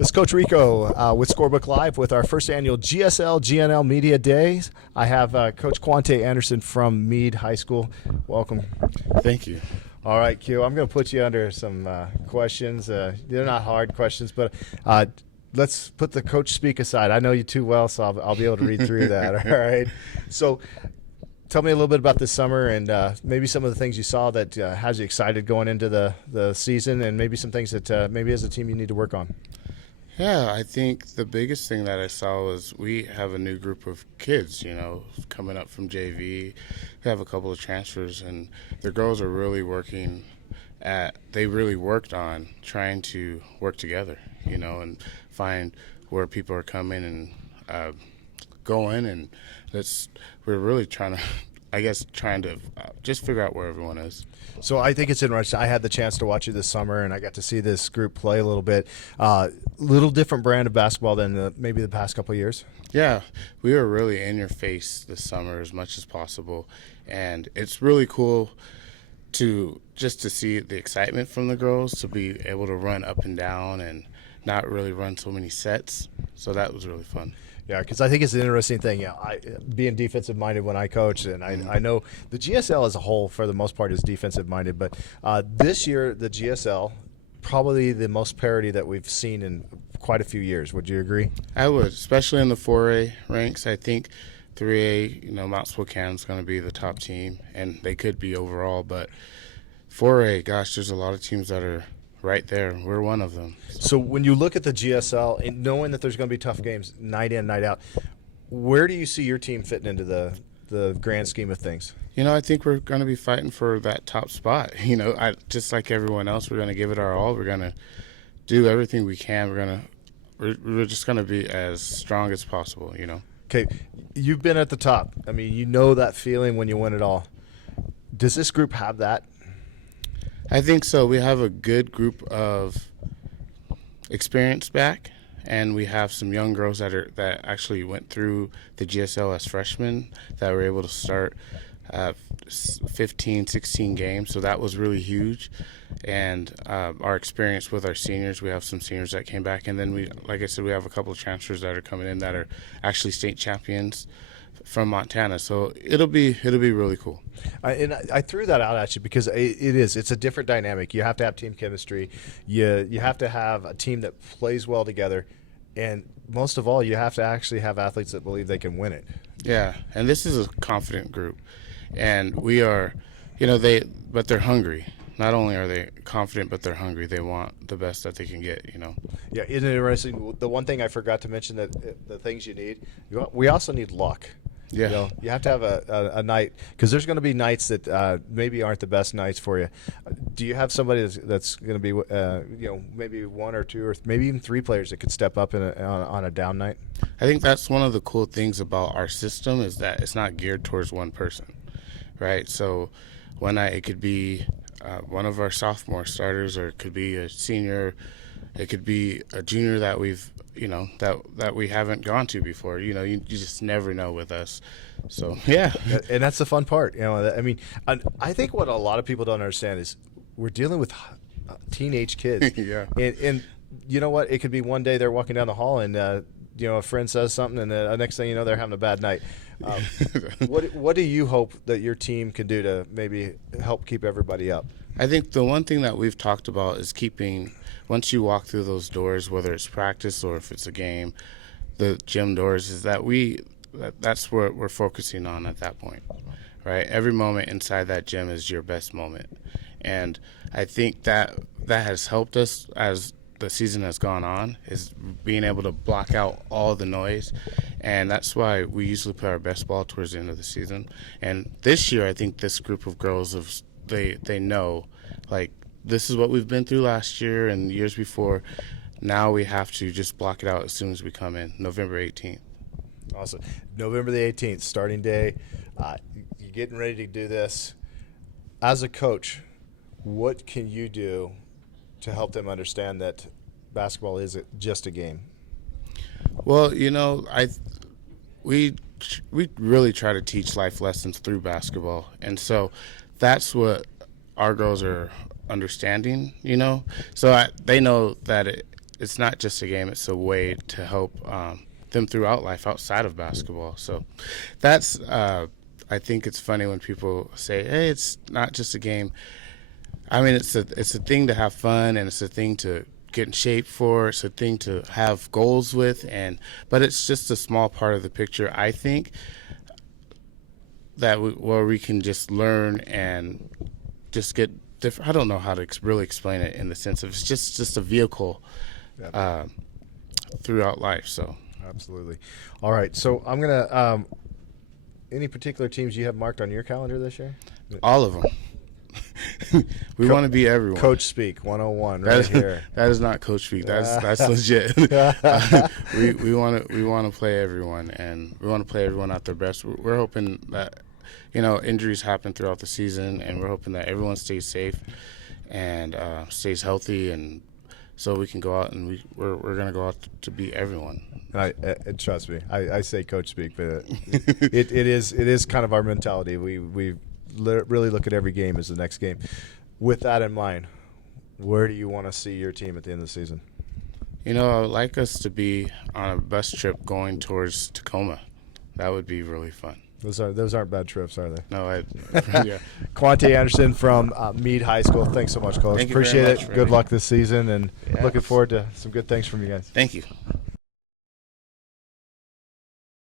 This is Coach Rehkow with Scorebook Live with our first annual GSL GNL Media Days. I have Coach Quantae Anderson from Mead High School. Welcome. Thank you. All right, Q, I'm going to put you under some questions. They're not hard questions, but let's put the coach speak aside. I know you too well, so I'll be able to read through that. All right. So tell me a little bit about this summer and maybe some of the things you saw that has you excited going into the season, and maybe some things that maybe as a team you need to work on. Yeah, I think the biggest thing that I saw was we have a new group of kids, coming up from JV. We have a couple of transfers, and the girls are really they really worked on trying to work together, and find where people are coming and going, and we're really trying to just figure out where everyone is. So I think it's interesting. I had the chance to watch you this summer, and I got to see this group play a little bit. Little different brand of basketball than maybe the past couple of years. Yeah, we were really in your face this summer as much as possible, and it's really cool to see the excitement from the girls, to be able to run up and down and not really run so many sets. So that was really fun. Yeah, because I think it's an interesting thing. Yeah, being defensive-minded when I coach, and I know the GSL as a whole, for the most part, is defensive-minded. But this year, the GSL, probably the most parity that we've seen in quite a few years. Would you agree? I would, especially in the 4A ranks. I think 3A, Mount Spokane is going to be the top team, and they could be overall. But 4A, gosh, there's a lot of teams that are right there. We're one of them. So when you look at the GSL and knowing that there's going to be tough games night in, night out, where do you see your team fitting into the grand scheme of things? I think we're going to be fighting for that top spot. Just like everyone else, we're going to give it our all. We're going to do everything we can. We're just going to be as strong as possible, Okay, you've been at the top. I mean, you know that feeling when you win it all. Does this group have that? I think so. We have a good group of experience back, and we have some young girls that actually went through the GSL as freshmen that were able to start 15, 16 games. So that was really huge. And our experience with our seniors, we have some seniors that came back, and then like I said, we have a couple of transfers that are coming in that are actually state champions from Montana. So it'll be really cool. I threw that out at you because it's a different dynamic. You have to have team chemistry. You have to have a team that plays well together, and most of all, you have to actually have athletes that believe they can win it. Yeah, and this is a confident group, and we are, but they're hungry. Not only are they confident, but they're hungry. They want the best that they can get, Yeah, isn't it interesting? The one thing I forgot to mention, that the things you need, we also need luck. Yeah. You have to have a night, because there's going to be nights that maybe aren't the best nights for you. Do you have somebody that's going to be, maybe one or two or maybe even three players that could step up on a down night? I think that's one of the cool things about our system, is that it's not geared towards one person, right? So one night it could be one of our sophomore starters, or it could be a senior, it could be a junior that we've that we haven't gone to before. You just never know with us. So yeah, and that's the fun part. I mean, I think what a lot of people don't understand is we're dealing with teenage kids. Yeah, and you know what? It could be one day they're walking down the hall and a friend says something, and the next thing you know, they're having a bad night. What do you hope that your team can do to maybe help keep everybody up? I think the one thing that we've talked about is keeping, once you walk through those doors, whether it's practice or if it's a game, the gym doors, is that that's what we're focusing on at that point, right? Every moment inside that gym is your best moment. And I think that has helped us as the season has gone on, is being able to block out all the noise. And that's why we usually play our best ball towards the end of the season. And this year, I think this group of girls, they know, like, this is what we've been through last year and years before. Now we have to just block it out as soon as we come in, November 18th. Awesome. November the 18th, starting day. You're getting ready to do this. As a coach, what can you do to help them understand that basketball isn't just a game? Well, we really try to teach life lessons through basketball, and so that's what our girls are understanding. So they know that it's not just a game; it's a way to help them throughout life outside of basketball. So that's I think it's funny when people say, "Hey, it's not just a game." I mean, it's a thing to have fun, and it's a thing to get in shape for. It's a thing to have goals with, but it's just a small part of the picture. I think that where we can just learn and just get different. I don't know how to really explain it in the sense of it's just a vehicle throughout life. So absolutely. All right, so I'm gonna. Any particular teams you have marked on your calendar this year? All of them. We want to be everyone. Coach speak 101 right here. That is not coach speak. That's legit. we want to play everyone, and we want to play everyone at their best. We're hoping that injuries happen throughout the season, and we're hoping that everyone stays safe and stays healthy, and so we can go out and we're going to go out to beat everyone. Trust me, I say coach speak, but it is kind of our mentality. We really look at every game as the next game. With that in mind, where do you want to see your team at the end of the season? I would like us to be on a bus trip going towards Tacoma. That would be really fun. Those aren't bad trips, are they? No, yeah. Quantae Anderson from Mead High School. Thanks so much, Coach. Thank you Appreciate very it. much, Good Freddie. luck this season, and looking forward to some good things from you guys. Thank you.